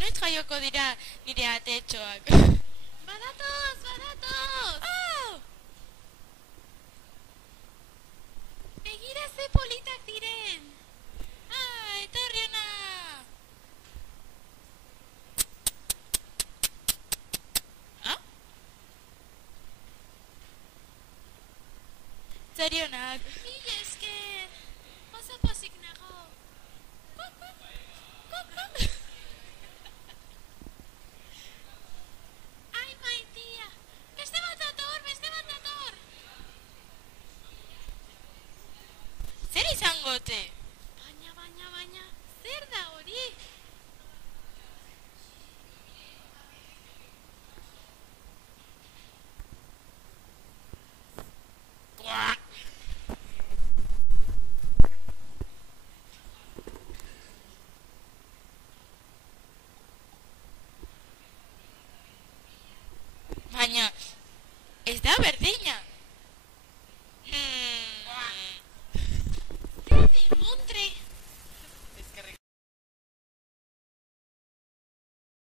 Noiz jaioko dira nire atetxoak? Badatoz, badatoz! Oh! Begira ze politak diren! Ah, etorri ona! Ah? Zorionak! Mila esker! Oso pozik nago! Ai, maitia! Beste bat dator, beste bat dator! Zer izangote? Baina, zer da hori? Kuak! Baina, ez da berdina.